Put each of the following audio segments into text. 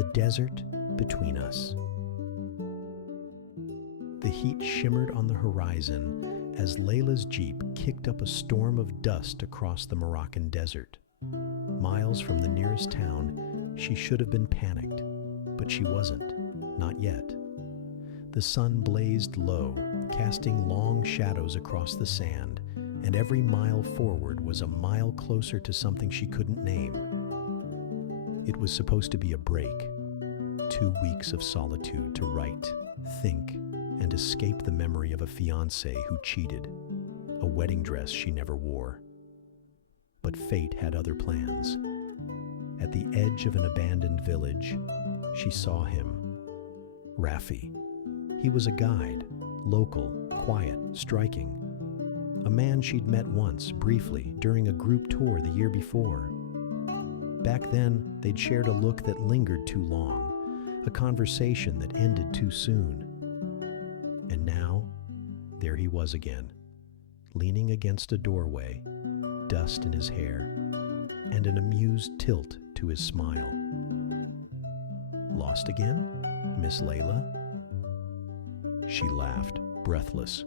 The desert between us. The heat shimmered on the horizon as Layla's Jeep kicked up a storm of dust across the Moroccan desert. Miles from the nearest town, she should have been panicked, but she wasn't, not yet. The sun blazed low, casting long shadows across the sand, and every mile forward was a mile closer to something she couldn't name. It was supposed to be a break, 2 weeks of solitude to write, think, and escape the memory of a fiancé who cheated, a wedding dress she never wore. But fate had other plans. At the edge of an abandoned village, she saw him. Rafi. He was a guide, local, quiet, striking. A man she'd met once, briefly, during a group tour the year before. Back then, they'd shared a look that lingered too long, a conversation that ended too soon. And now, there he was again, leaning against a doorway, dust in his hair, and an amused tilt to his smile. Lost again, Miss Layla? She laughed, breathless.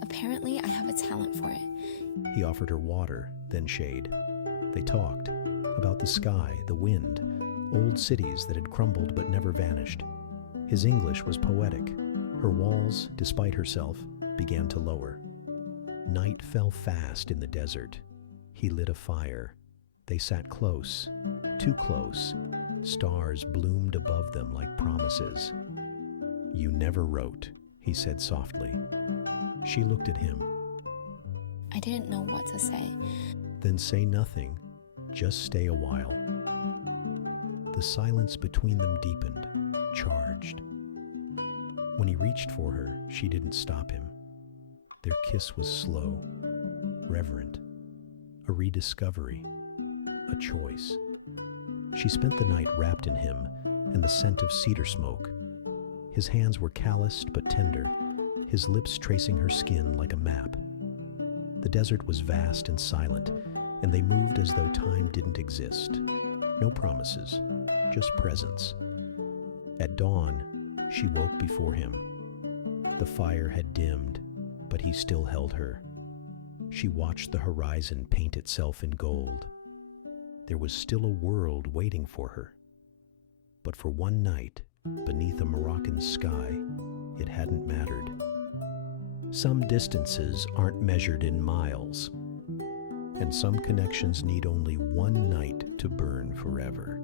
Apparently, I have a talent for it. He offered her water, then shade. They talked about the sky, the wind, old cities that had crumbled but never vanished. His English was poetic. Her walls, despite herself, began to lower. Night fell fast in the desert. He lit a fire. They sat close, too close. Stars bloomed above them like promises. "You never wrote," he said softly. She looked at him. I didn't know what to say. Then say nothing. Just stay a while. The silence between them deepened, charged. When he reached for her, she didn't stop him. Their kiss was slow, reverent, a rediscovery, a choice. She spent the night wrapped in him and the scent of cedar smoke. His hands were calloused but tender, his lips tracing her skin like a map. The desert was vast and silent, and they moved as though time didn't exist. No promises, just presence. At dawn, she woke before him. The fire had dimmed, but he still held her. She watched the horizon paint itself in gold. There was still a world waiting for her. But for one night, beneath a Moroccan sky, it hadn't mattered. Some distances aren't measured in miles, and some connections need only one night to burn forever.